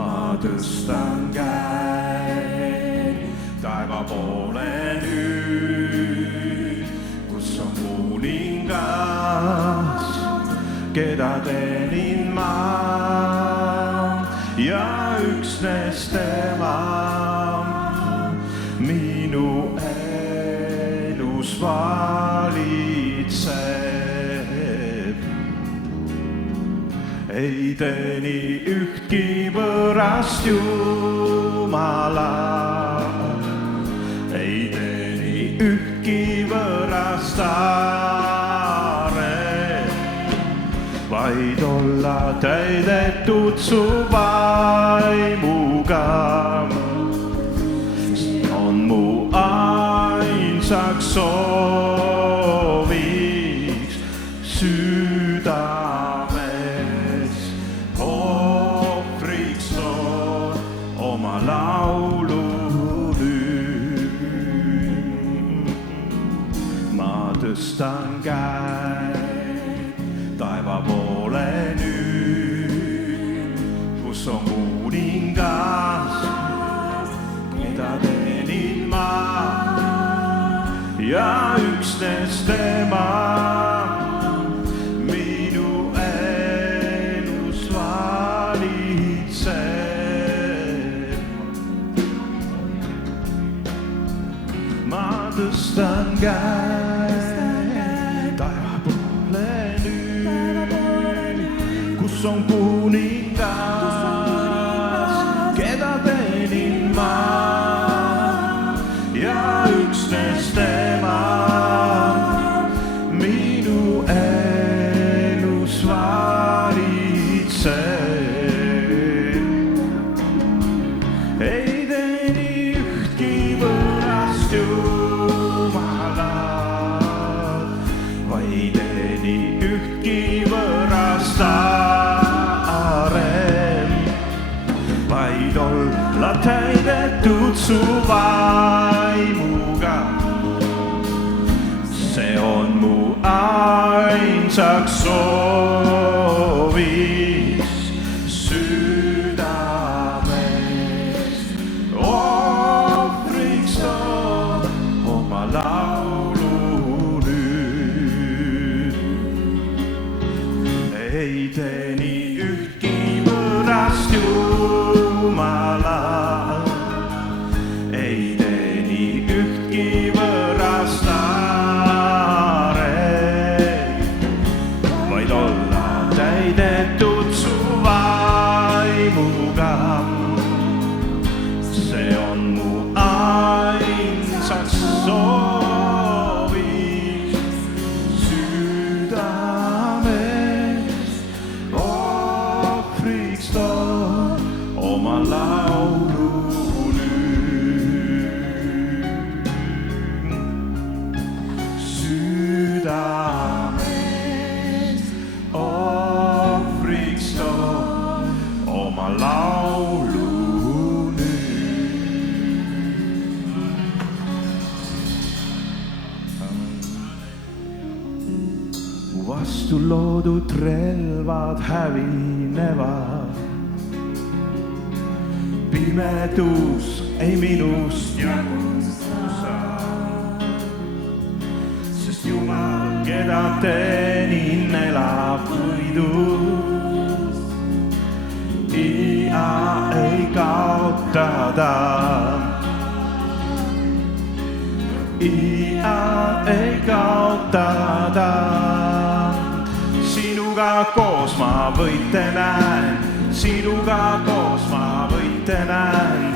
ma tõstan käed taeva poole nüüd, kus on kuningas, keda teenin ma ja üksnes tema minu elus valitseb. Ei teeni ühtki võõrast jumalat, ei teeni ühtki võõrast aaret, vaid olla täidetud su vaimuga. On mu ainsaks sooviks südames, ohvriks toon oma laulu nüüd. Ma tõstan käed taeva poole nüüd, kus on kuningas, keda teenin ma ja üksnes tema minu elus valitseb. Ma tõstan käed taeva poole nüüd, kus on kuningas, keda teenin ma ja üksnes tema minu elus valitseb. Ei teeni ühtki võõrast jumalat, vaid teeni ühtki võõrast aaret, vaid olla täidetud su vaimuga. See on mu ainsaks sooviks südames, ohvriks toon oma laulu nüüd. Ei teeni ühtki võõrast jumalat, ei teeni ühtki võõrast aaret, vaid olla täidetud su vaimuga. See on mu ainsaks sooviks südames, ohvriks toon oma laulu nüüd. Südames, ohvriks toon oma laulu nüüd. Mu vastu loodud relvad hävinevad, pimedus ei minust jagu saa, sest Jumal, keda teenin, elab võidus. Ia ei kaota ta, ia ei kaota ta. Sinuga koos ma võite näen, sinuga koos ma võite näen,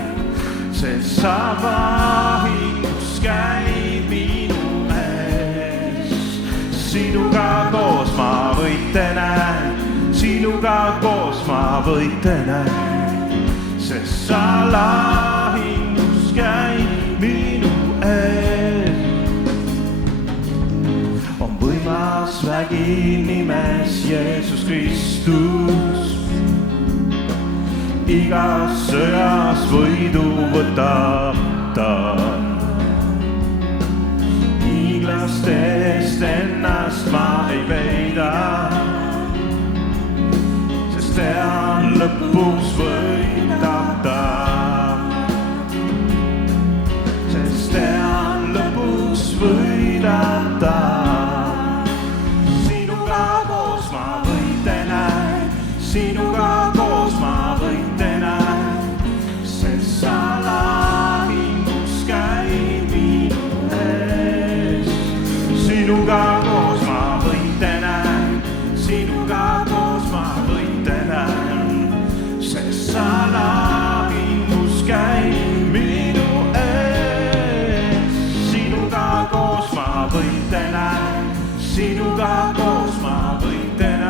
sest sa vahingus käid minu ees. Sinuga koos ma võite näen, sinuga koos ma võite näen, sest sa lahingus käid minu ees. On võimas vägi nimes Jeesus Kristus, igas sõjas võidu võtab ta. Hiiglastest ennast ma ei peida, sest tean lõpuks võita sa lahingus käid minu ees. Sinuga koos ma võitlen, sinuga koos ma võitlen,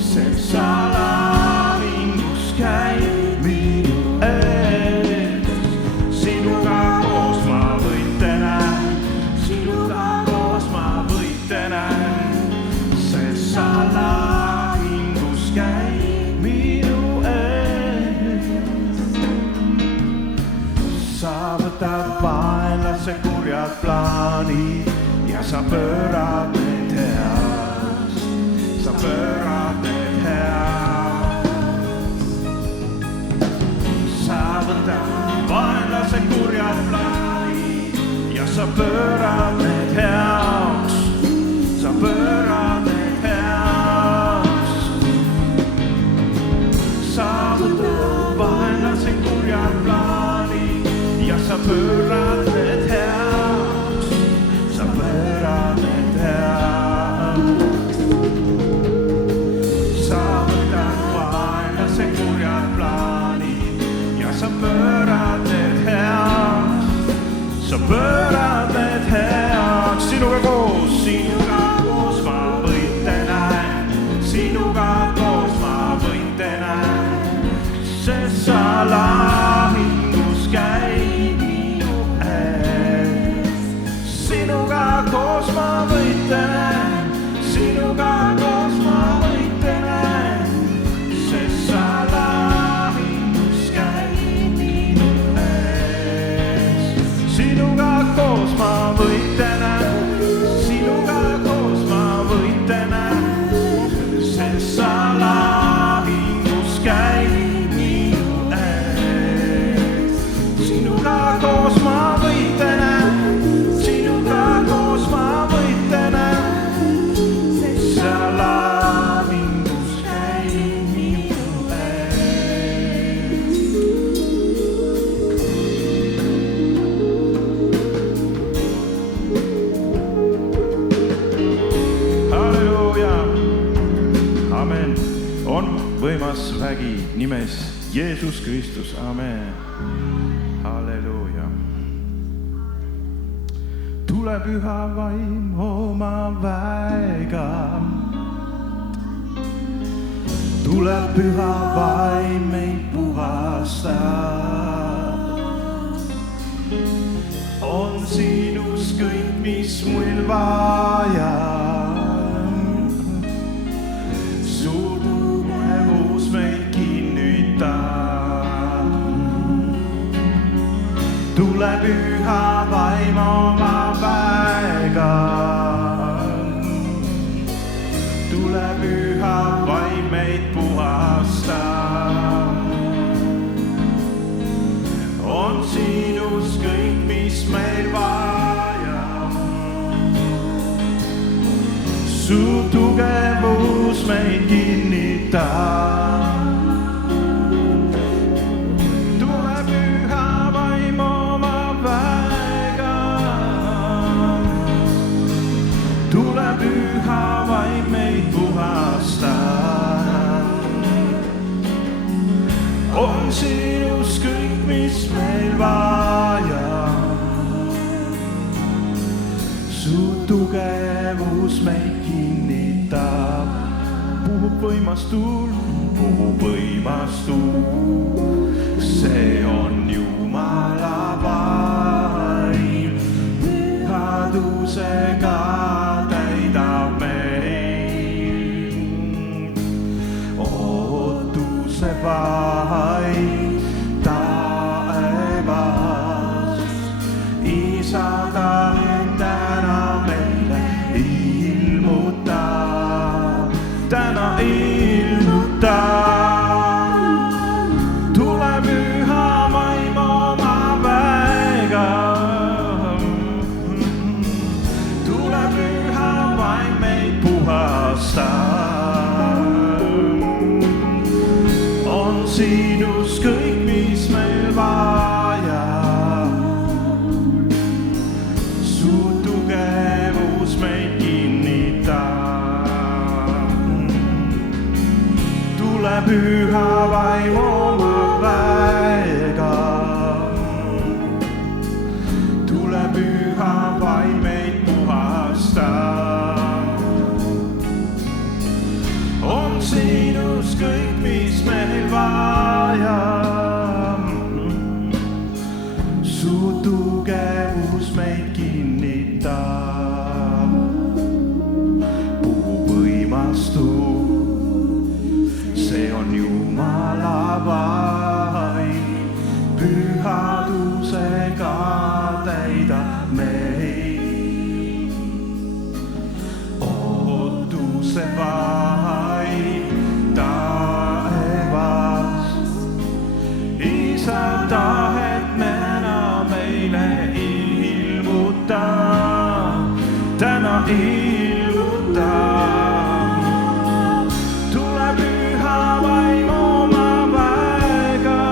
sest sa lahingus käid minu ees. Sinuga koos ma võitlen, sinuga koos ma võitlen, sest sa lahingus käid minu ees. Sa võtad vaenlase kurjad plaanid ja sa pöörad need heaks, sa pöörad need heaks. Sa võtad vaenlase kurjad plaanid ja sa pöörad need heaks, sa pöörad need heaks. Sa võtad vaenlase kurjad plaanid ja sa pöörad need heaks, sa pöörad need heaks. Sa võtad vaenlase kurjad plaanid ja sa pöörad need heaks, sa pöörad need heaks. Sinuga koos ma võitlen, sinuga koos ma võitlen, sest sa lahingus käid minu ees. Sinuga koos ma võitlen, sinuga koos ma võitlen, sest sa lahingus käid minu ees. Sinuga koos ma võitlen, sinuga koos ma võitlen, sest sa lahingus käid minu ees. Sinuga koos ma võitlen, sinuga koos ma võitlen, sest sa lahingus käid minu ees. Halleluuja, amen. On võimas vägi nimes Jeesus Kristus, amen. Halleluuja. Tule püha vaim oma väega, tule püha vaim meid puhastab. On sinus kõik, mis mul vaja, su tugevus meid kinnitab. Tule püha vaim oma väega, tule püha vaim meid puhastab. On sinus kõik, mis meil vaja, su tugevus meid kinnitab. Tule püha vaim oma väega, tule püha vaim meid puhastab. On sinus kõik, mis meil vaja, su tugevus meid kinnitab. Puhub võimas tuul, puhub võimas tuul, see on Jumala vaim. Pühadusega täidab meid, ootuse vaim taevas. Isa tahet täna meile ilmutab, täna ilmutab. Tule püha vaim oma väega, tule püha vaim meid puhastab. On sinus kõik, mis meil vaja, su tugevus meid kinnitab. Tule püha vaim oma väega. Tule püha vaim meid puhasta. On sinus kõik, mis meil vaja. Su tugevus meid kinnitab. Puhu võimastu, see on Jumala vaim. Pühadusega täidab meid. Ootuse vaim taevast. Isa tahet meile ilmuta. Täna ilmuta. Tule püha vaim oma väega.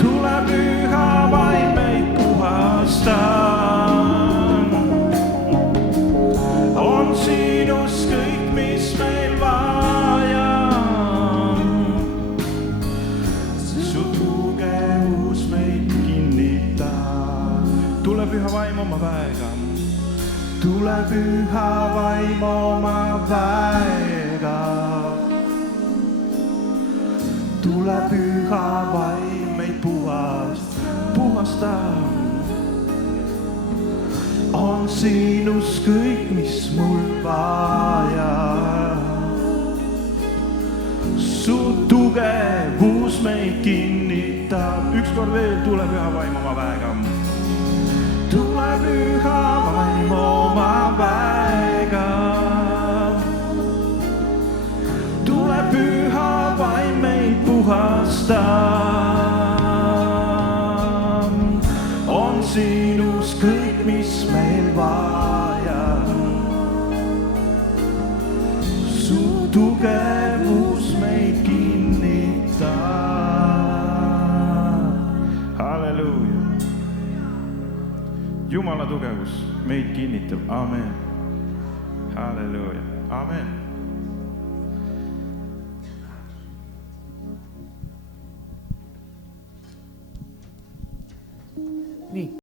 Tule püha vaim meid puhasta. On sinus kõik, mis meil vaja. Su tugevus meid kinnitab. Tule püha vaim oma väega. Tule püha vaim oma väega. Tule püha vaim meid puhasta. On sinus kõik, mis mul vaja. Su tugevus meid kinnitab. Ükskord veel, tule püha vaim oma väega. Tule püha vaim oma väega. Tule püha vaim meid puhasta. On sinus kõik, mis meil vaja. Su tugevus meid kinnitab. Halleluuja. Jumala tugevus meid kinnitab. Amen. Halleluuja. Amen. Nii.